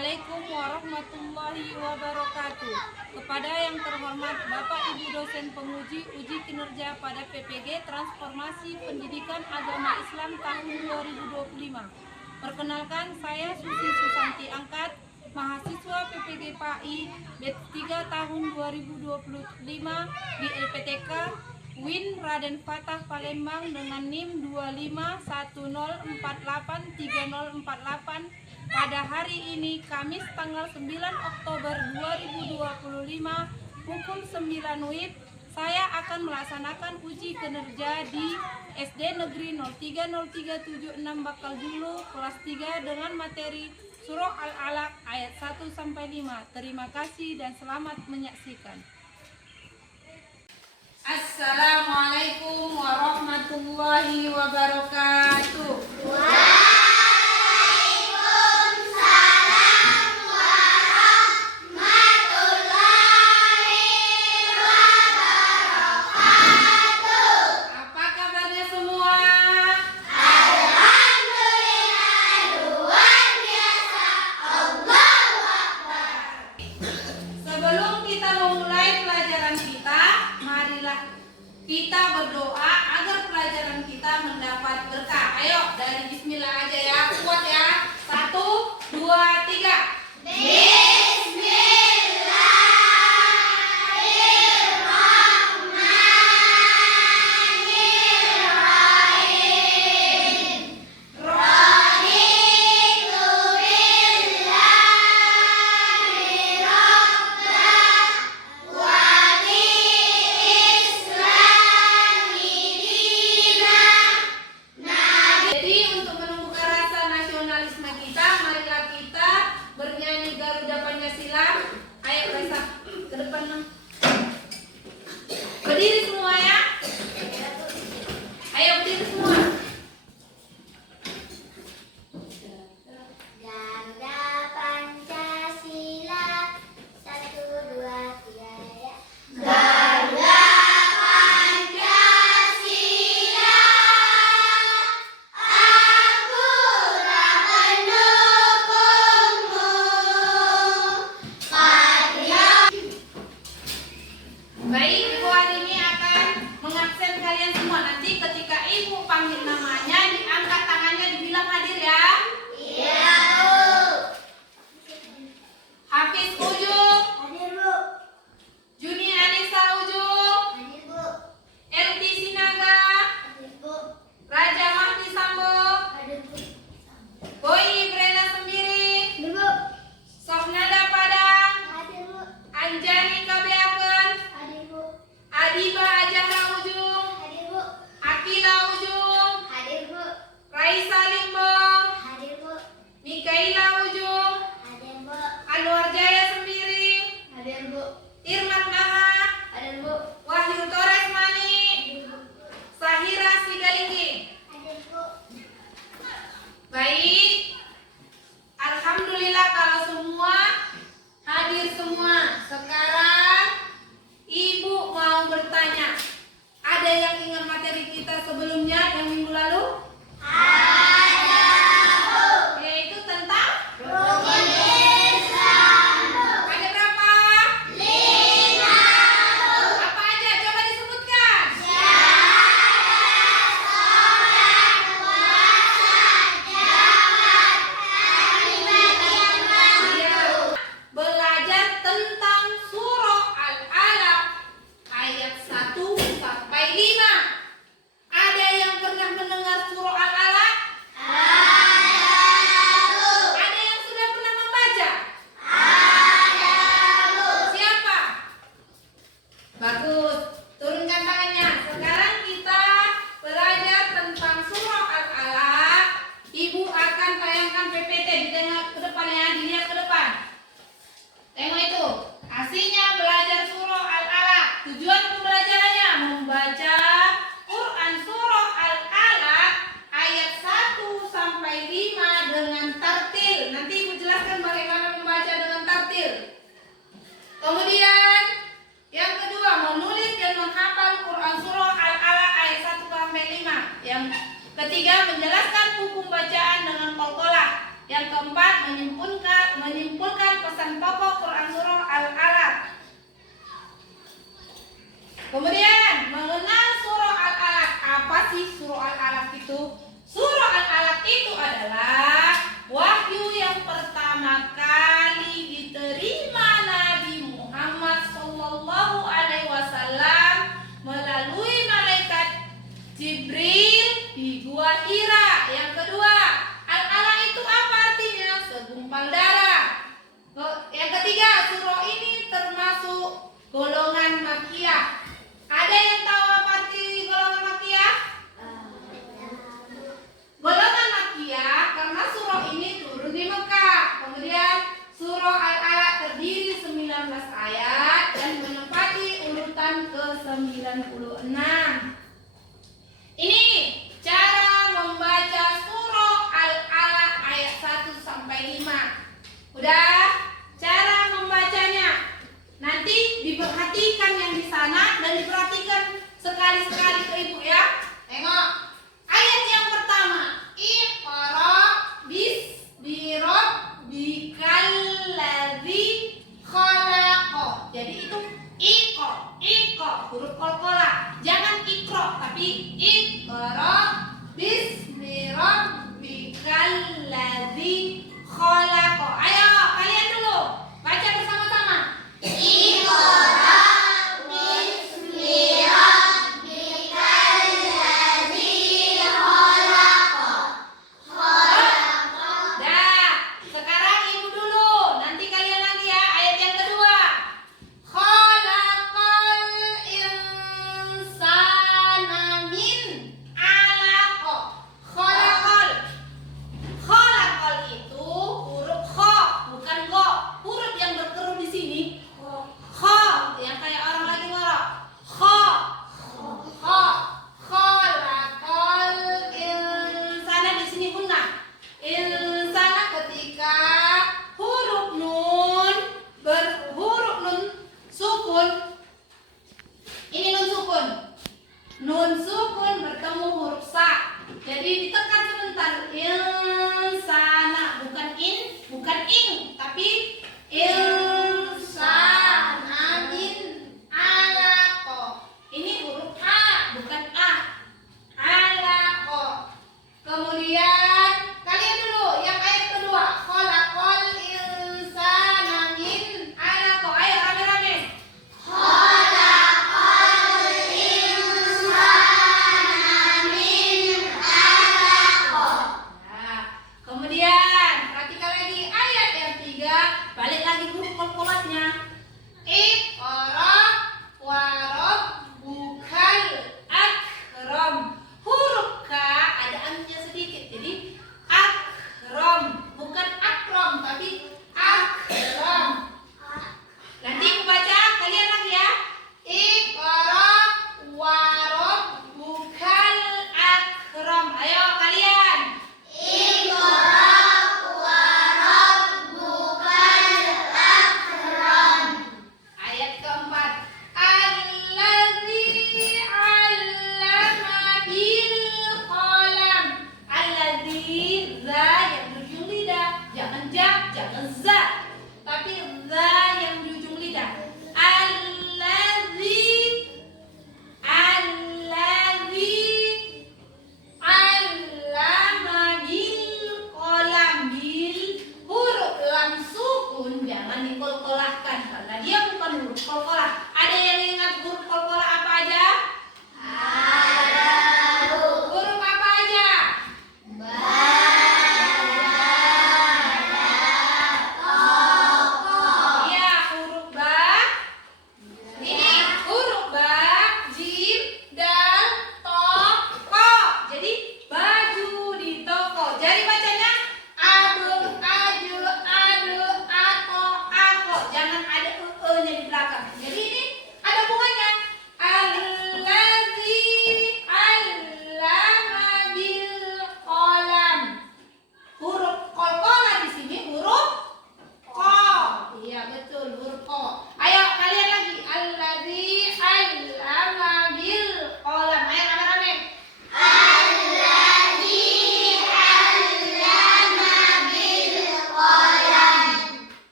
Assalamualaikum warahmatullahi wabarakatuh. Kepada yang terhormat Bapak Ibu dosen penguji uji kinerja pada PPG Transformasi Pendidikan Agama Islam tahun 2025. Perkenalkan, saya Susi Susanti Angkat, mahasiswa PPG PAI batch 3 tahun 2025 di LPTK Win Raden Fatah Palembang dengan NIM 2510483048. Pada hari ini, Kamis tanggal 9 Oktober 2025, pukul 9 WIB, saya akan melaksanakan uji kinerja di SD Negeri 030376 Bakal-Julu, kelas 3 dengan materi Surah Al-Alaq ayat 1-5. Terima kasih dan selamat menyaksikan. Assalamualaikum warahmatullahi wabarakatuh. Kita berdoa agar pelajaran kita mendapat berkah. Ayo dari bismillah aja ya, kuat ya. 1, 2, 3. Berdiri semua ya. Ayo berdiri semua. Garuda Pancasila 1, 2, 3 ya. Garuda Pancasila, aku mendukungmu. Baik, Ibu hari ini akan mengabsen kalian semua. Nanti ketika Ibu panggil namanya, diangkat tangannya, dibilang hadir ya. Iya, Bu. Hafiz Ujung, Hadir, Bu. Juni Anissa Ujung, Hadir, Bu. Elti Sinaga, Hadir, Bu. Raja Mahdi Sambo, Hadir, Bu. Boy Brenda Sembiring, Hadir, Bu. Sofnada Padang, Hadir, Bu. Anjani Kabeaken, Hadir, Bu. Adiba Ajahra Ujung, Hadir, Bu. Akila Ujung, Hadir, Bu. Raisa Limbong, Hadir, Bu. Mikaila Ujung, Hadir, Bu. Anwar Jaya Sembiring, Hadir, Bu. Irmat Naha, Hadir, Bu. Wahyu Torres Mani, Hadir, Bu. Sahira Sigalinggi. Hadir, Bu. Baik, alhamdulillah kalau semua hadir semua. Sekarang Ibu mau bertanya, ada yang ingat materi kita sebelumnya yang minggu lalu? Ada, Bu. Yaitu tentang Rukun Islam, Bu. ada berapa? 5, Bu. Apa aja? Coba disebutkan. Syahadat, sholat, puasa, zakat, hari bagi yang mampu. Belajar tentang surah Al-Alaq ayat 1-5. Ada yang pernah mendengar surah Kemudian mengenal surah Al-Alaq. Apa sih surah Al-Alaq itu? Surah Al-Alaq itu adalah wahyu yang pertama kali diterima Nabi Muhammad Sallallahu Alaihi Wasallam melalui malaikat Jibril di Gua Hira. Yang kedua, Al-Alaq itu apa artinya? Segumpal darah. Yang ketiga, surah ini termasuk golongan Makkiyah. Ada yang tahu apa arti golongan Makkiyah? Golongan Makkiyah karena surah ini turun di Mekah. Kemudian surah Al-Alaq terdiri 19 ayat dan menempati urutan ke-96. Ini cara membaca surah Al-Alaq ayat 1 sampai 5. Udah? Cara membacanya. Nanti diperhatikan yang di sana dan diperhatikan sekali-sekali ke ibu ya. Tengok. Ayat yang pertama. Iqra bismi rabbikal ladzi khalaq. Jadi itu iqra, huruf qalqalah. Jangan iqra tapi iqra bismi rabbikal ladzi khalaq. Ayo kalian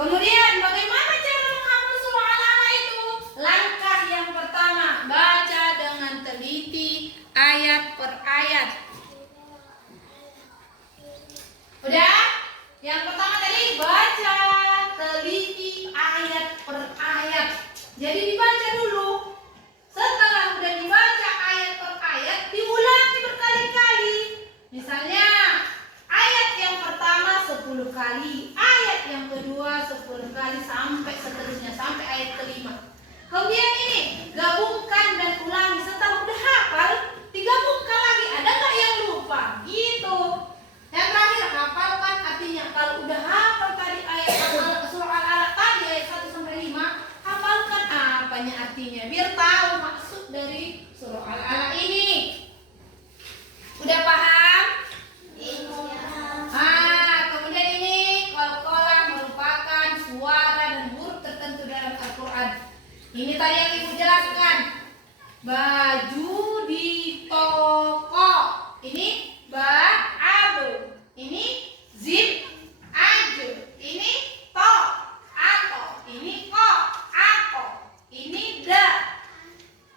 Kemudian bagaimana cara menghafal surah Al-Alaq itu? Langkah yang pertama, baca dengan teliti ayat per ayat. Udah? Yang pertama tadi baca teliti ayat per ayat. Jadi dibaca dulu. Setelah udah dibaca ayat per ayat, diulangi berkali-kali. Misalnya ayat yang pertama 10 kali, ayat yang kedua 10 kali sampai seterusnya sampai ayat kelima. Kemudian ini gabungkan dan ulangi. Setelah udah hafal, digabungkan lagi. Ada nggak yang lupa? Gitu. Yang terakhir hafalkan artinya. Kalau udah hafal tadi ayat surah Al-Alaq tadi ayat 1 sampai 5, hafalkan apanya artinya biar tahu maksud dari surah Al-Alaq ini. Udah paham? Kemudian ini qalqalah merupakan suara dan huruf tertentu dalam Al-Quran. Ini tadi yang Ibu jelaskan. Baju di toko. Ini ba'abu. Ini zip aju. Ini to ato. Ini ko ako. Ini da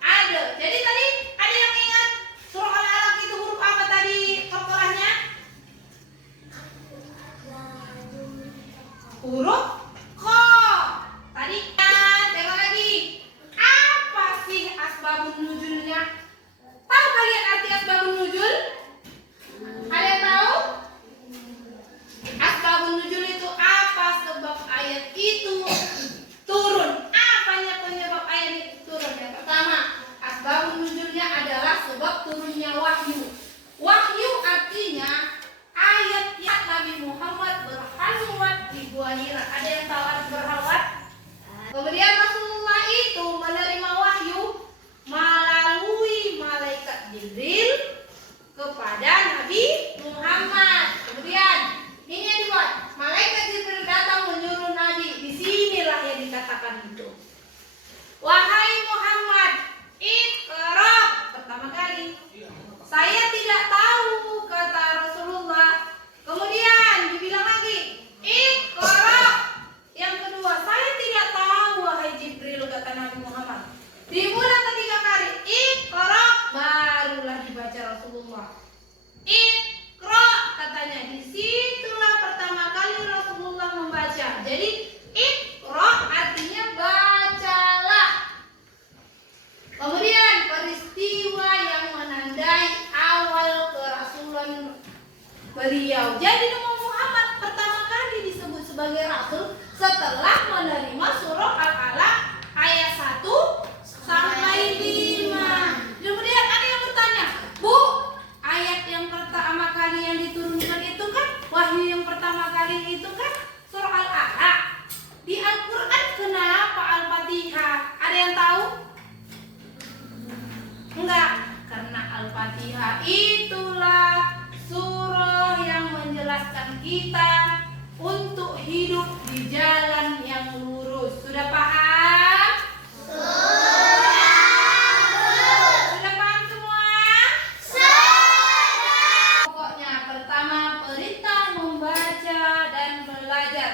ada. Jadi tadi ada yang ingat surah Al-Alaq itu huruf apa tadi qalqalahnya? Huruf ko. Tadi kan tengok lagi. Apa sih asbabun nuzulnya? Tahu kalian arti asbabun nuzul? Kalian tahu? Asbabun nuzul itu apa sebab ayat itu turun? Apanya penyebab ayat itu turun? Yang pertama, asbabun nuzulnya adalah sebab turunnya wahyu. Wahyu artinya ayat yang Nabi Muhammad berhalwat di Gua Hira. Ada yang tahu arti berhalwat? Kemudian Rasulullah itu menerima wahyu melalui malaikat Jibril kepada Nabi Muhammad. Kemudian ini yang dibuat, malaikat Jibril datang menyuruh Nabi. Disinilah yang dikatakan itu. Wahai Muhammad, Iqra. Pertama kali. Saya tidak tahu, kata Rasulullah. Kemudian dibilang lagi, Iqra. Yang kedua, saya tidak tahu, wahai Jibril, kata Nabi Muhammad. Diulang ketiga kali, Iqra. Barulah dibaca Rasulullah. Iqra katanya. Disitulah pertama kali Rasulullah membaca. Jadi Iqra artinya bacalah. Kemudian peristiwa yang menandai awal kerasulan beliau. Jadi Nabi Muhammad pertama kali disebut sebagai rasul setelah menerima surah Al-Alaq ayat 1 sampai 5. Kemudian ada yang bertanya, Bu, ayat yang pertama kali yang diturunkan itu kan, wahyu yang pertama kali itu kan surah Al-Alaq. Di Al-Quran kenapa Al-Fatihah? Ada yang tahu? Enggak, karena Al-Fatihah itulah surah yang menjelaskan kita untuk hidup di jalan yang lurus. Sudah paham? Sudah paham semua? Pokoknya pertama perintah membaca dan belajar.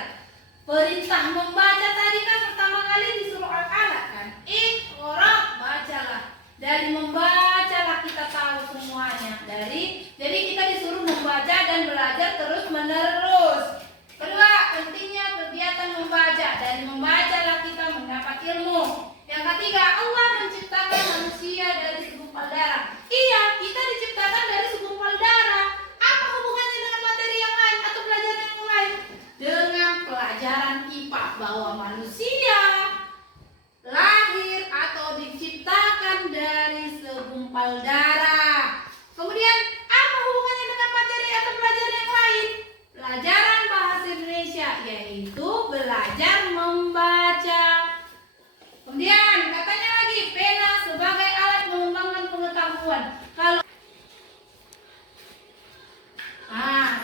Perintah membaca tadi kan pertama kali di surah Al-Alaq kan. Iqra, bacalah. Dari membacalah kita tahu semuanya. Jadi kita disuruh membaca dan belajar terus menerus. Kedua, pentingnya kegiatan membaca. Dari membacalah kita mendapat ilmu. Yang ketiga, Allah menciptakan manusia dari segumpal darah. Iya, kita diciptakan dari segumpal darah. Apa hubungannya dengan materi yang lain atau pelajaran yang lain? Dengan pelajaran IPA bahwa manusia lahir atau diciptakan dari segumpal darah. Kemudian apa hubungannya dengan materi atau pelajaran yang lain? Pelajaran bahasa Indonesia, yaitu belajar membaca. Kemudian katanya lagi pena sebagai alat mengembangkan pengetahuan. Kalau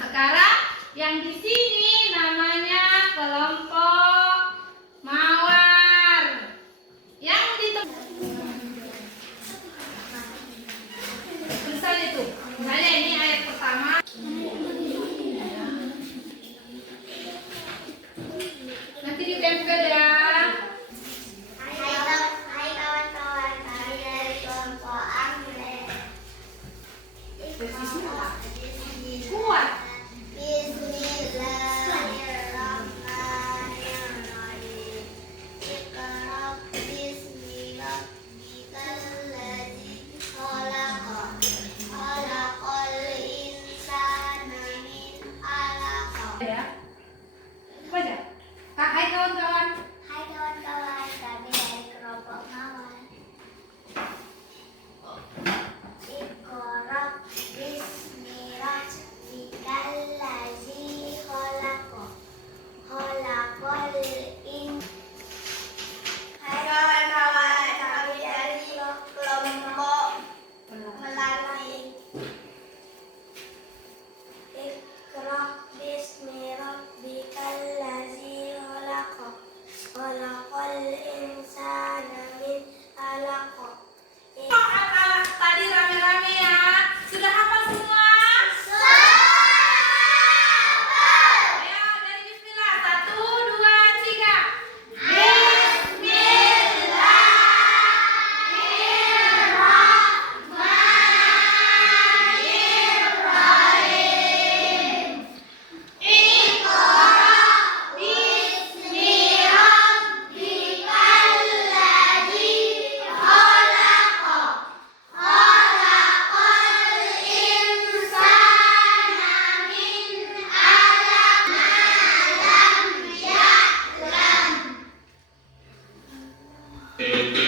sekarang yang di sini namanya kelompok mawar. Yang tulisan itu, misalnya ini ayat pertama. Stempel ya. Hai kawan-kawan, kami dari kelompok Amre. Kuat. Bismillahirrahmanirrahim. Iqra bismi rabbikal ladzi khalaq. Khalaqal insana min 'alaq. Ya. Baca. Hai kawan-kawan. Hai kawan-kawan, kami dari kelompok Mawar. Iqra bismi rabbikal ladzi khalaq. Khalaqal Hai kawan-kawan, kami dari kelompok Melati. Iqra bismi rabbikal ladzi khalaq. Khalaqal insana min 'alaq. Anak-anak tadi rame-rame ya. Sudah hafal semua? Ayo dari bismillah. 1, 2, 3.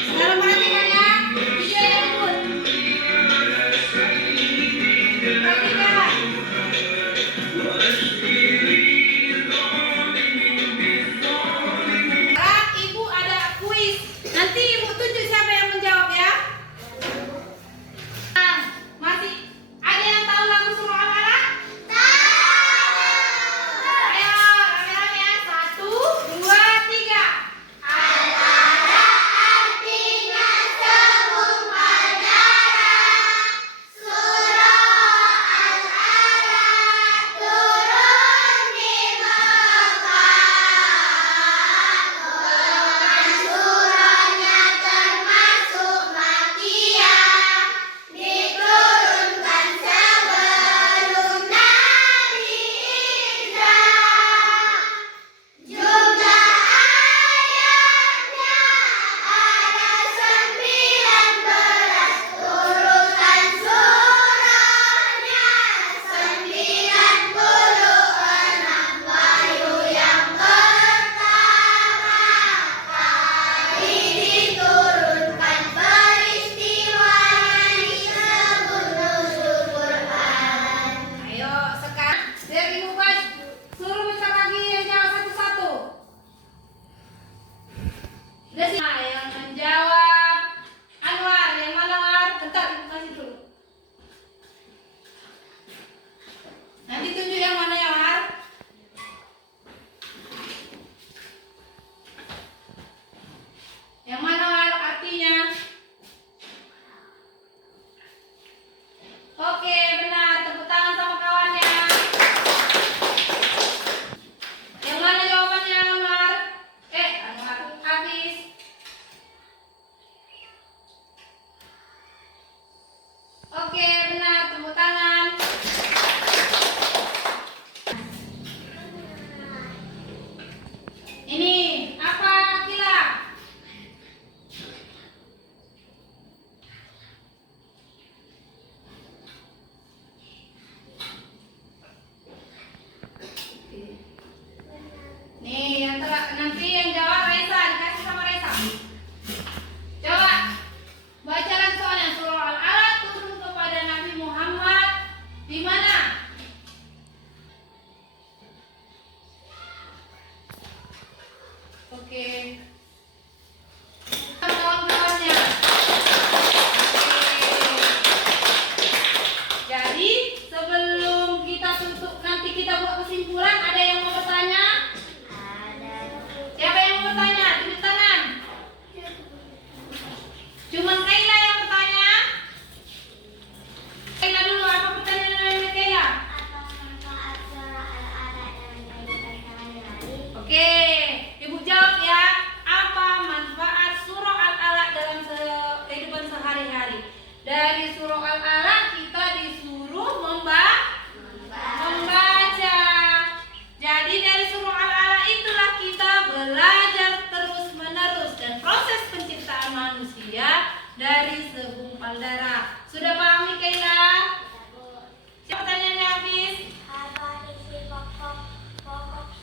Sekarang perhatikan ya. Video yang ikut. Perhatikan. Sekarang ibu ada kuis. Nanti ibu tunjuk siapa yang menjawab ya. Masih ada yang tahu lagu Surah Al-Alaq? Ayo rame-rame ya. 1, 2, 3. Artinya sebum pelajaran surah Al-Alaq turun di Mekah. Golongan surahnya termasuk Makkiyah, diturunkan sebelum Nabi Isa. Jumlah ayatnya ada 19, urutan surahnya 96. Wahyu yang pertama kali diturunkan, peristiwanya disebut nuzul Quran. Ayo sekarang dari ibu Bas suruh minta lagi yang jawab satu-satu. Desi yang menjawab Anwar, yang mana Anwar? Bentar ibu kasih dulu. Nanti tunjuk yang mana ya Anwar. Yang mana Anwar artinya? Oke, benar. Tepuk tangan sama kawannya. Yang mana jawabannya, Anwar? Anwar, habis. Oke, benar. Tepuk tangan. Ini apa, Kila? Nih, nanti yang jawab Reza, dikasih sama Reza. Coba baca lagi soalnya. Surah Al-Alaq turun kepada Nabi Muhammad di mana? Oke. Kawan-kawannya. Jadi sebelum kita tutup, nanti kita buat kesimpulan, ada yang mau bertanya? Siapa yang mau bertanya? Tunjuk tangan. Cuman Kaila yang bertanya. Kaila dulu, apa pertanyaannya Kaila? Apa manfaat surah Al-Alaq dalam kehidupan sehari-hari? Oke, ibu jawab dari segumpal darah. Sudah paham Mikaela? Siapa pertanyaannya habis? Apa isi pokok